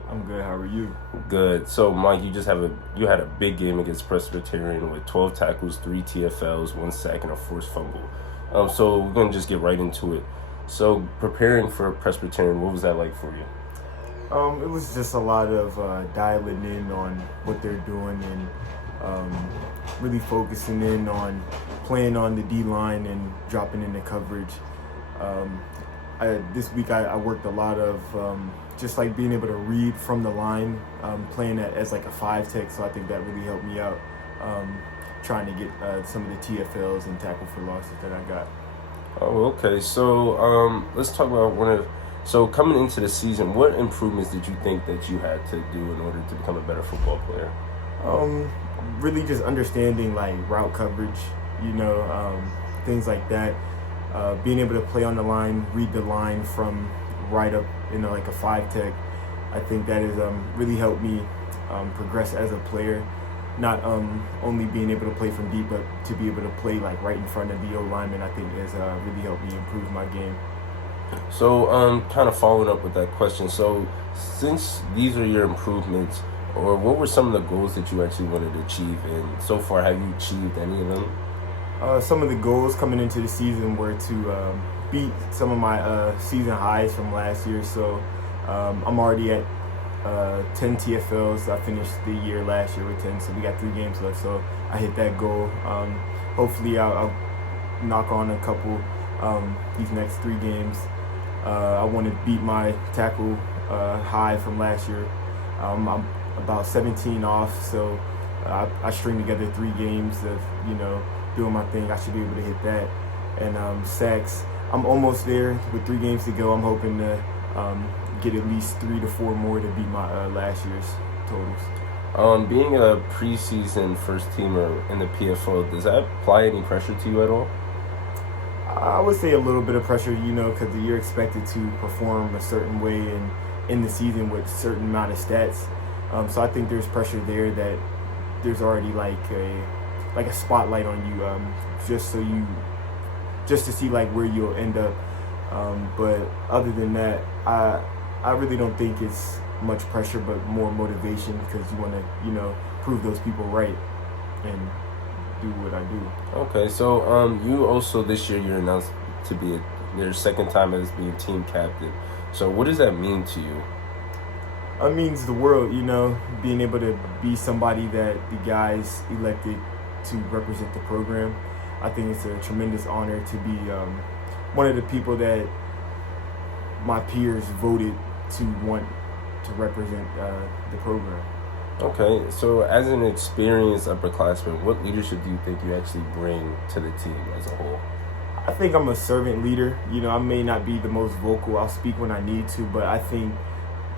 doing? I'm good. How are you? Good. So, Mike, you had a big game against Presbyterian with 12 tackles, 3 TFLs, 1 sack, and a forced fumble. So we're gonna just get right into it. So, preparing for Presbyterian, what was that like for you? It was just a lot of dialing in on what they're doing and really focusing in on playing on the D line and dropping into coverage. Um, this week I worked a lot of just like being able to read from the line, playing as like a 5 tech. So I think that really helped me out, trying to get some of the TFLs and tackle for losses that I got. Oh, okay. So, let's talk about So, coming into the season, what improvements did you think that you had to do in order to become a better football player? Um, Really just understanding like route coverage, things like that. Being able to play on the line, read the line from right up, like a 5 tech. I think that has really helped me progress as a player. Not only being able to play from deep, but to be able to play like right in front of the O lineman. I think has really helped me improve my game. So, kind of following up with that question. So, since these are your improvements, or what were some of the goals that you actually wanted to achieve? And so far, have you achieved any of them? Some of the goals coming into the season were to beat some of my season highs from last year. So I'm already at 10 TFLs. I finished the year last year with 10, so we got 3 games left. So I hit that goal. Hopefully, I'll knock on a couple these next 3 games. I want to beat my tackle high from last year. I'm about 17 off, so I string together 3 games of doing my thing. I should be able to hit that. And sacks, I'm almost there with 3 games to go. I'm hoping to get at least 3 to 4 more to beat my last year's totals. Being a preseason first teamer in the PFL, does that apply any pressure to you at all? I would say a little bit of pressure, because you're expected to perform a certain way and in the season with a certain amount of stats. So I think there's pressure there that there's already like a spotlight on you, just to see like where you'll end up. But other than that, I really don't think it's much pressure, but more motivation because you want to prove those people right and do what I do. Okay, so you also this year you're announced to be your second time as being team captain. So what does that mean to you? It means the world, being able to be somebody that the guys elected to represent the program. I think it's a tremendous honor to be one of the people that my peers voted to want to represent the program. Okay, so as an experienced upperclassman, what leadership do you think you actually bring to the team as a whole? I think I'm a servant leader. I may not be the most vocal. I'll speak when I need to, but I think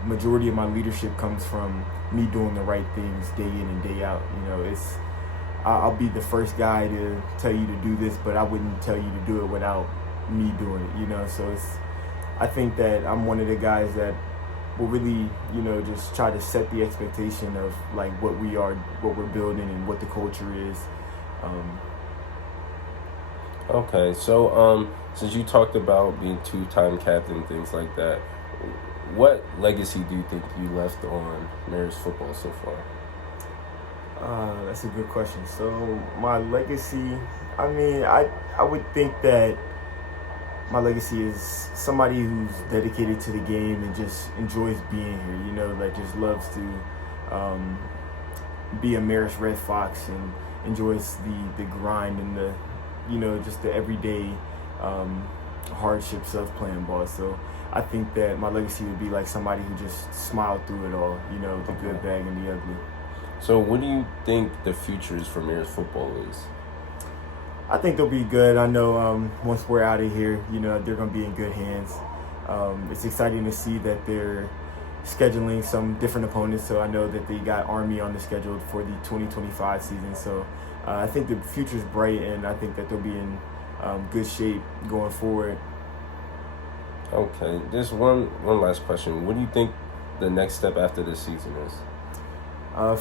majority of my leadership comes from me doing the right things day in and day out. I'll be the first guy to tell you to do this, but I wouldn't tell you to do it without me doing it. So I think that I'm one of the guys that will really, just try to set the expectation of like what we're building and what the culture is. Okay, so since you talked about being 2-time captain, things like that, what legacy do you think you left on Mariners football so far? That's a good question. So my legacy, I would think that my legacy is somebody who's dedicated to the game and just enjoys being here, that just loves to be a Marist Red Fox and enjoys the grind and the, just the everyday hardships of playing ball. So I think that my legacy would be like somebody who just smiled through it all, the good, bad, and the ugly. So what do you think the future is for Mariners football is? I think they'll be good. I know once we're out of here, they're going to be in good hands. It's exciting to see that they're scheduling some different opponents. So I know that they got Army on the schedule for the 2025 season. So I think the future's bright, and I think that they'll be in good shape going forward. Okay, just one last question. What do you think the next step after this season is?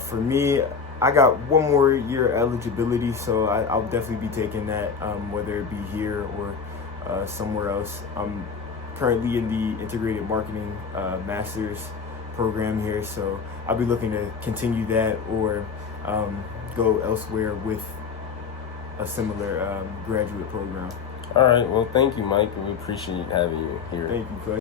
For me, I got one more year eligibility, so I'll definitely be taking that, whether it be here or somewhere else. I'm currently in the integrated marketing master's program here, so I'll be looking to continue that or go elsewhere with a similar graduate program. All right. Well, thank you, Mike. We appreciate having you here. Thank you, Clay.